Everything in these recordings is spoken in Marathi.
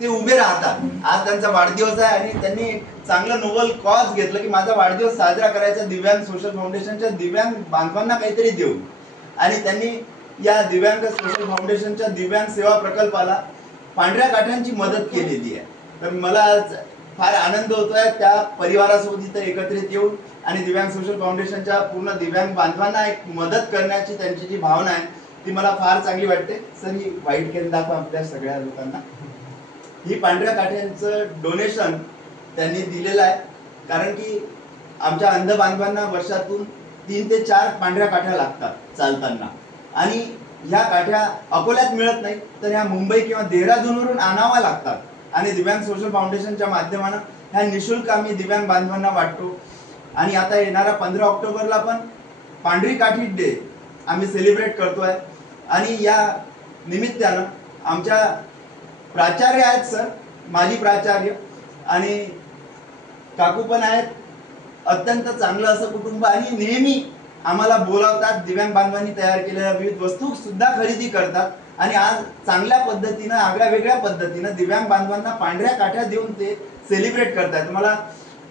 ते उभे राहतात. आज त्यांचा वाढदिवस आहे आणि त्यांनी चांगलं नोबल कॉज घेतलं की माझा वाढदिवस साजरा करायचा दिव्यांग सोशल फाउंडेशनच्या दिव्यांग बांधवांना काहीतरी देऊ, आणि त्यांनी या दिव्यांग सोशल फाउंडेशनच्या दिव्यांग सेवा प्रकल्पाला पांढऱ्या काठ्यांची मदत केलेली आहे. तर मला आज फार आनंद होतोय त्या परिवारासोबत इथं एकत्रित येऊन आणि दिव्यांग सोशल फाउंडेशनच्या पूर्ण दिव्यांग बांधवांना एक मदत करण्याची त्यांची जी भावना आहे ती मला फार चांगली वाटते. सर ही व्हाईट केन दाखवा आपल्या सगळ्या लोकांना. ही पांढऱ्या काठ्यांचं डोनेशन त्यांनी दिलेलं आहे, कारण की आमच्या अंध बांधवांना वर्षातून 3 ते 4 पांढऱ्या काठ्या लागतात चालताना, आणि ह्या काठ्या अकोल्यात मिळत नाहीत तर ह्या मुंबई किंवा देहरादूनवरून आणाव्या लागतात. आणि दिव्यांग सोशल फाउंडेशनच्या माध्यमानं ह्या निशुल्क आम्ही दिव्यांग बांधवांना वाटतो. आणि आता येणारा 15 ऑक्टोबरला पण पांढरी काठी डे आम्ही सेलिब्रेट करतोय. आणि या निमित्तानं आमच्या प्राचार्य आहेत सर, माजी प्राचार्य आणि काकू पण आहेत. अत्यंत चांगलं असं कुटुंब, आणि नेहमी आम्हाला बोलावतात, दिव्यांग बांधवांनी तयार केलेल्या विविध वस्तू सुद्धा खरेदी करतात. आणि आज चांगल्या पद्धतीनं आगळ्या वेगळ्या पद्धतीनं दिव्यांग बांधवांना पांढऱ्या काठ्या देऊन ते सेलिब्रेट करतात. मला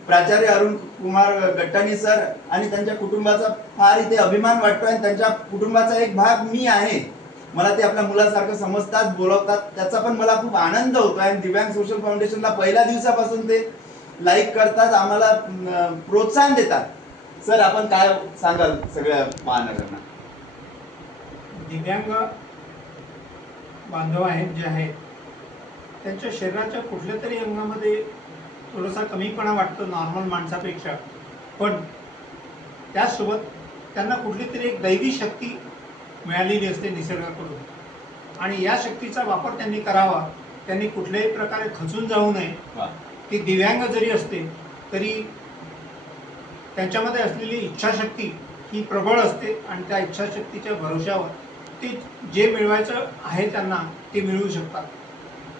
प्राचार्य अरुण कुमार गट्टाणी सर आणि त्यांच्या कुटुंबाचा फार इथे अभिमान वाटतो, आणि त्यांच्या कुटुंबाचा एक भाग मी आहे. मला ते आपल्या मुलासारखं समजतात, बोलवतात, त्याचा पण मला खूप आनंद होतो. आणि दिव्यांग सोशल फाउंडेशनला पहिल्या दिवसापासून ते लाईक करतात, आम्हाला प्रोत्साहन देतात. सर आपण काय सांगाल सगळ्या महानगरांना? दिव्यांग बांधव आहेत जे आहेत त्यांच्या शरीराच्या कुठल्या तरी अंगामध्ये थोडासा कमीपणा वाटतो नॉर्मल माणसापेक्षा, पण त्याचसोबत त्यांना कुठली तरी एक दैवी शक्ती मिळालेली असते निसर्गाकडून, आणि या शक्तीचा वापर त्यांनी करावा. त्यांनी कुठल्याही प्रकारे खचून जाऊ नये. ती दिव्यांग जरी असते तरी त्यांच्यामध्ये असलेली इच्छाशक्ती ही प्रबळ असते, आणि त्या इच्छाशक्तीच्या भरोश्यावर ते जे मिळवायचं आहे त्यांना ते मिळवू शकतात.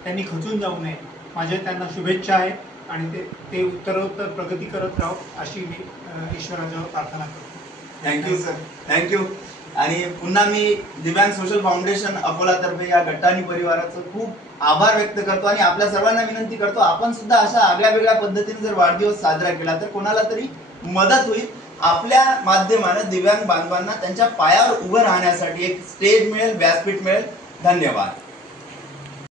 त्यांनी खचून जाऊ नये. माझ्या त्यांना शुभेच्छा आहेत, आणि ते उत्तरोत्तर प्रगती करत राहो अशी मी ईश्वराजवळ प्रार्थना करतो. Thank you sir, thank you. आणि पुन्हा मी दिव्यांग सोशल फाउंडेशन अकोलातर्फे या गट्टाणी परिवाराचं खूप आभार व्यक्त करतो, आणि आपल्या सर्वांना विनंती करतो आपण सुद्धा अशा आगळ्या वेगळ्या पद्धतीने जर वाढदिवस साजरा केला तर कोणाला तरी मदत होईल. आपल्या माध्यमानं दिव्यांग बांधवांना त्यांच्या पायावर उभं राहण्यासाठी एक स्टेज मिळेल, व्यासपीठ मिळेल. धन्यवाद.